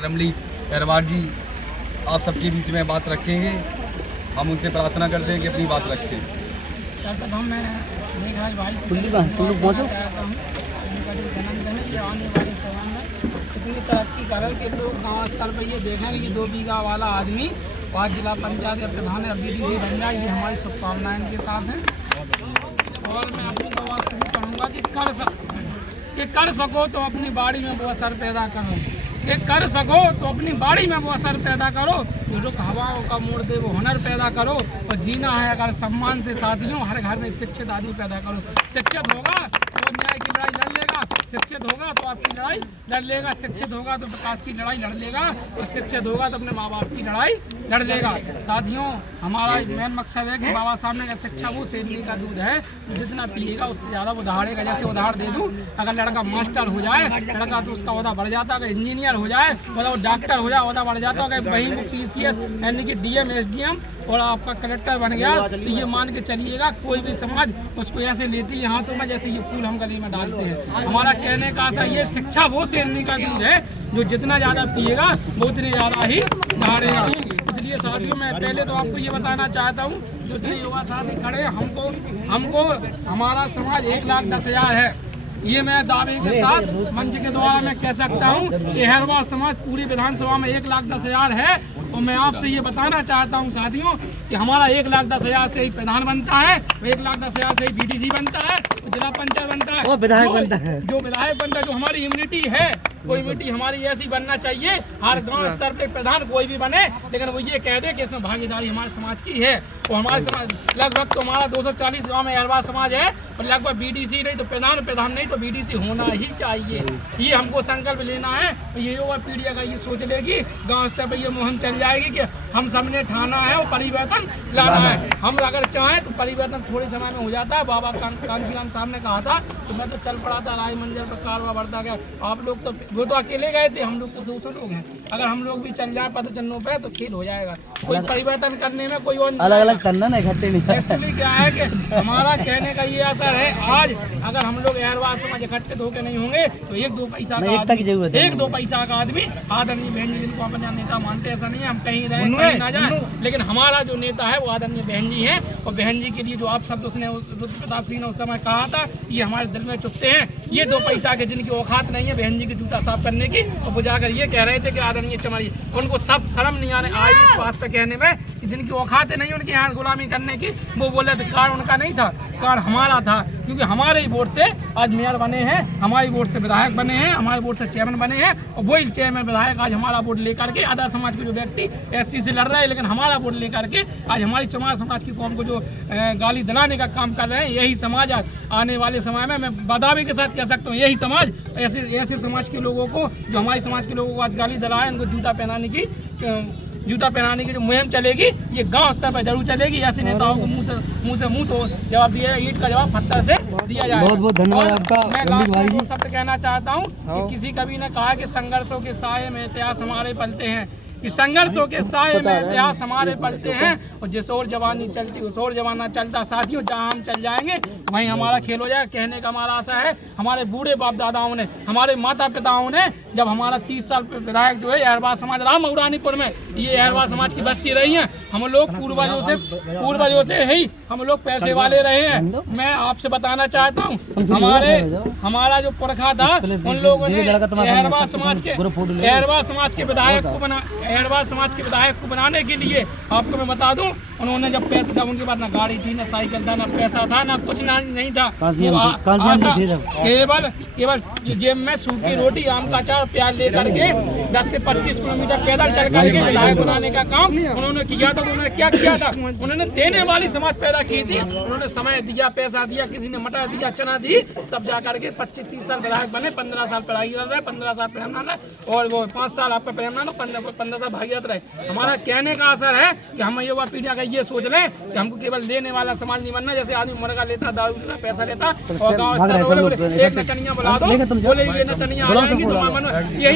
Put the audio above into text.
Doctor रमली Ahirwar जी आप सबके बीच में बात रखेंगे। हम उनसे प्रार्थना करते हैं कि अपनी बात रखें। सर्वप्रथम मैं मेघराज भाई उनका जो जन्मदिन है ये आने वाले समय में कितनी तरक्की करे कि लोग गाँव स्तर पर ये देखेंगे कि 2 बीघा वाला आदमी 5 जिला पंचायत या प्रधान या BDC बन जाए। ये हमारी शुभकामनाएं इनके साथ हैं। और मैं अपनी तो बात शुरू करूँगा कि कर सको तो अपनी बाड़ी में वो असर पैदा करो, कि कर सको तो अपनी बाड़ी में वो असर पैदा करो, जो रुख हवाओं का मोड़ दे वो हुनर पैदा करो। और जीना है अगर सम्मान से साथियों, हर घर में एक शिक्षित आदमी पैदा करो। शिक्षित होगा तो न्याय की लड़ाई लड़ लेगा, शिक्षित होगा तो आपकी लड़ाई लड़ लेगा, शिक्षित होगा तो विकास की लड़ाई लड़ लेगा, और शिक्षित होगा तो अपने माँ बाप की लड़ाई लड़ लेगा। साथियों, हमारा मेन मकसद है कि बाबा साहब ने कहा शिक्षा वो शेरनी का दूध है, तो जितना पिएगा उससे ज़्यादा वो दहाड़ेगा। जैसे उदाहरण दे दूँ, अगर लड़का मास्टर हो जाए लड़का तो उसका ओहदा बढ़ जाता है, अगर इंजीनियर हो जाए वो डॉक्टर हो जाए ओहदा बढ़ जाता है, अगर वहीं को PCS यानी कि DM SDM और आपका कलेक्टर बन गया तो ये मान के चलिएगा कोई भी समाज उसको ऐसे लेती है हाथों में जैसे ये फूल हम गले में डालते हैं। हमारा कहने का आशा ये शिक्षा वो शेरनी का दूध है, जो जितना ज़्यादा पिएगा वो उतनी ज़्यादा ही दहाड़ेगा। इसलिए साथियों, मैं पहले तो आपको ये बताना चाहता हूँ, जितने युवा साथी खड़े हमको हमारा समाज 1,10,000 है। ये मैं दावे के साथ मंच के द्वारा मैं कह सकता हूँ कि अहरवार समाज पूरी विधानसभा में 1,10,000 है। तो मैं आपसे ये बताना चाहता हूँ साथियों कि हमारा 1,10,000 से ही प्रधान बनता है, 1,10,000 से ही BDC बनता है, जिला पंचायत बनता है, विधायक बनता है, जो विधायक बनता है। जो हमारी इम्यूनिटी है वो इम्यूनिटी हमारी ऐसी बनना चाहिए, हर गांव स्तर पे प्रधान कोई भी बने लेकिन वो ये कह दे कि इसमें भागीदारी हमारे समाज की है। तो हमारे समाज लगभग तो हमारा 240 गाँव में अहरवार समाज है, और लगभग BDC नहीं तो प्रधान नहीं तो BDC होना ही चाहिए। ये हमको संकल्प लेना है। ये युवा पीढ़ी अगर ये सोच लेगी, गाँव स्तर पर ये मुहिम चल जाएगी कि हम सबने ठाना है और परिवर्तन लाना है। हम अगर चाहें तो परिवर्तन थोड़े समय में हो जाता है। बाबा कांशीराम साहब ने कहा था तो मैं तो चल पड़ा था, राय मंदिर पर कारवा बढ़ता गया। आप लोग तो वो तो अकेले गए थे, हम लोग तो 200 लोग हैं। अगर हम लोग भी चल जाए पदचिन्हों पे तो खेल हो जाएगा। कोई परिवर्तन करने में कोई और अलग तन्ना इकट्ठे नहीं। एक्चुअली क्या है कि हमारा कहने का ये असर है, आज अगर हम लोग अहरवार समाज इकट्ठित होकर नहीं होंगे तो 1-2 पैसा का आदमी आदरणीय बहन जी, जिनको अपने नेता मानते हैं, ऐसा नहीं है हम कहीं रहे कहीं ना जाए, लेकिन हमारा जो नेता है वो आदरणीय बहन जी है। और बहन जी के लिए जो आप शब्द उसने रुद्र प्रताप सिंह ने उस समय कहा था, ये हमारे दिल में चुभते हैं। ये 2 पैसा के जिनकी औकात नहीं है बहन जी की जूता साफ करने की, और वो जाकर ये कह रहे थे कि आदरणीय चमारी, उनको सब शर्म नहीं आने आई इस बात पे कहने में कि जिनकी औकात नहीं उनके यहाँ गुलामी करने की। वो बोले थे कार्ड उनका नहीं था, कार्ड हमारा था, क्योंकि हमारे ही वोट से आज मेयर बने हैं, हमारी वोट से विधायक बने हैं, हमारे वोट से चेयरमैन बने हैं, और वही चेयरमैन विधायक आज हमारा वोट लेकर के आधा समाज के जो व्यक्ति SC से लड़ रहे हैं, लेकिन हमारा वोट लेकर के आज हमारी चमार समाज की कौम को जो गाली दिलाने का काम कर रहे हैं, यही समाज आज आने वाले समय में मैं बदावी के साथ कह सकता हूँ, यही समाज ऐसे समाज के लोगों को जो हमारे समाज के लोगों को आज गाली दिलाए, उनको जूता पहनाने की जो मुहिम चलेगी ये गांव स्तर पर जरूर चलेगी। ऐसे नेताओं को मुंह से मुंह तो जवाब दिया, ईंट का जवाब पत्थर से दिया जाए। बहुत बहुत धन्यवाद आपका। मैं लास्ट में वो शब्द कहना चाहता हूँ कि किसी कवि ने कहा कि संघर्षों के साए में इतिहास हमारे पलते हैं, कि संघर्षों के साए में इतिहास हमारे पलते हैं, और जिस ओर जवानी चलती उस ओर जमाना चलता। साथियों, जहाँ हम चल जाएंगे वहीं हमारा खेल हो जाएगा। कहने का हमारा आशा है, हमारे बूढ़े बाप दादाओं ने, हमारे माता पिताओं ने, जब हमारा 30 साल विधायक जो है अहरवार समाज रहा मऊरानीपुर में, ये अहरवार समाज की बस्ती रही है। हम लोग पूर्वजों से ही हम लोग पैसे वाले रहे हैं। मैं आपसे बताना चाहता हूँ, हमारा जो पुरखा था उन लोगों ने अहरवार समाज के विधायक को बनाने के लिए, आपको मैं बता दूं, उन्होंने जब पैसे था उनके पास ना गाड़ी थी, ना साइकिल था, ना पैसा था, ना कुछ नहीं था। केवल जेब में सूखी रोटी, आम का अचार, प्याज लेकर के 10 से 25 किलोमीटर पैदल चल करके विधायक बनाने का काम उन्होंने किया था। उन्होंने क्या किया था? उन्होंने देने वाली समाज पैदा की थी। उन्होंने समय दिया, पैसा दिया, किसी ने मटर दिया, चना दी, तब जा करके 25-30 साल विधायक बने। 15 साल पढ़ाई कर रहे, 15 साल प्रेमनाथ रहे, और वो 5 साल आपका प्रेमनाथ, 15 साल भागीरथ रहे। हमारा कहने का असर है कि हम युवा पीढ़ी का ये सोच लें कि हमको केवल देने वाला समाज नहीं बनना। जैसे आदमी मुर्गा लेता, दारू लेता, पैसा लेता, और गाँव स्तर एक नचनिया बुला दो, बोले ये नचनिया आ जाएंगी, तो यही